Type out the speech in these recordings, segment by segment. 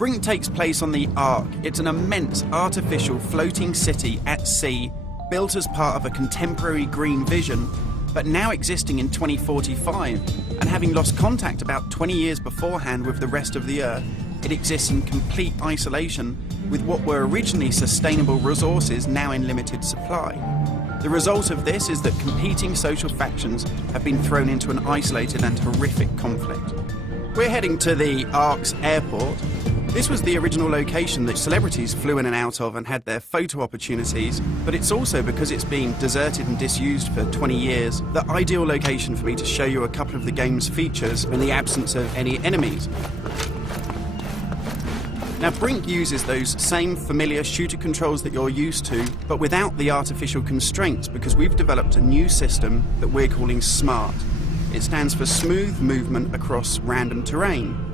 Brink takes place on the Ark. It's an immense artificial floating city at sea, built as part of a contemporary green vision, but now existing in 2045, and having lost contact about 20 years beforehand with the rest of the Earth, it exists in complete isolation with what were originally sustainable resources now in limited supply. The result of this is that competing social factions have been thrown into an isolated and horrific conflict. We're heading to the Ark's airport. This was the original location that celebrities flew in and out of and had their photo opportunities, but it's also, because it's been deserted and disused for 20 years, the ideal location for me to show you a couple of the game's features in the absence of any enemies. Now, Brink uses those same familiar shooter controls that you're used to, but without the artificial constraints, because we've developed a new system that we're calling SMART. It stands for Smooth Movement Across Random Terrain.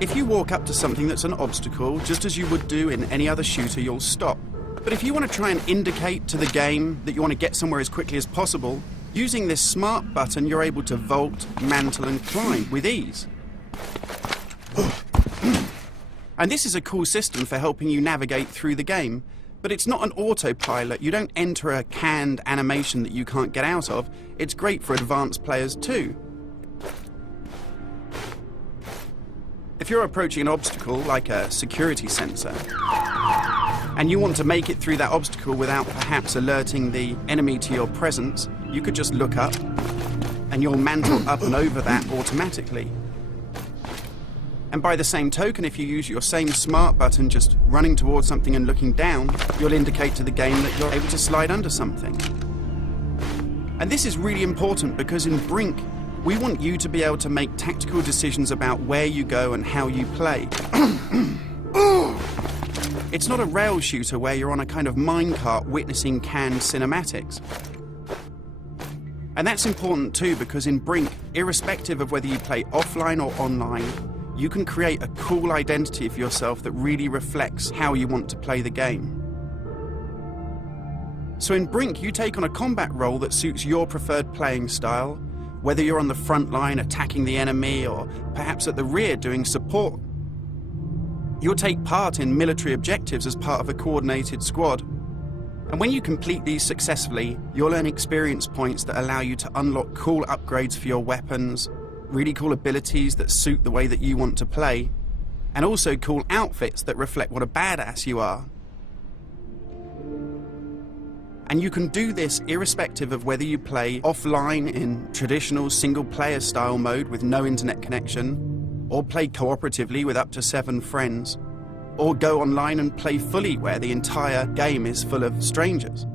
If you walk up to something that's an obstacle, just as you would do in any other shooter, you'll stop. But if you want to try and indicate to the game that you want to get somewhere as quickly as possible, using this SMART button, you're able to vault, mantle and climb with ease. And this is a cool system for helping you navigate through the game, but it's not an autopilot. You don't enter a canned animation that you can't get out of. It's great for advanced players too. If you're approaching an obstacle like a security sensor, and you want to make it through that obstacle without perhaps alerting the enemy to your presence, you could just look up and you'll mantle up and over that automatically. And by the same token, if you use your same SMART button just running towards something and looking down, you'll indicate to the game that you're able to slide under something. And this is really important because in Brink, we want you to be able to make tactical decisions about where you go and how you play. It's not a rail shooter where you're on a kind of minecart witnessing canned cinematics. And that's important too, because in Brink, irrespective of whether you play offline or online, you can create a cool identity for yourself that really reflects how you want to play the game. So in Brink, you take on a combat role that suits your preferred playing style, whether you're on the front line attacking the enemy or perhaps at the rear doing support. You'll take part in military objectives as part of a coordinated squad. And when you complete these successfully, you'll earn experience points that allow you to unlock cool upgrades for your weapons, really cool abilities that suit the way that you want to play, and also cool outfits that reflect what a badass you are. And you can do this irrespective of whether you play offline in traditional single-player style mode with no internet connection, or play cooperatively with up to 7 friends, or go online and play fully where the entire game is full of strangers.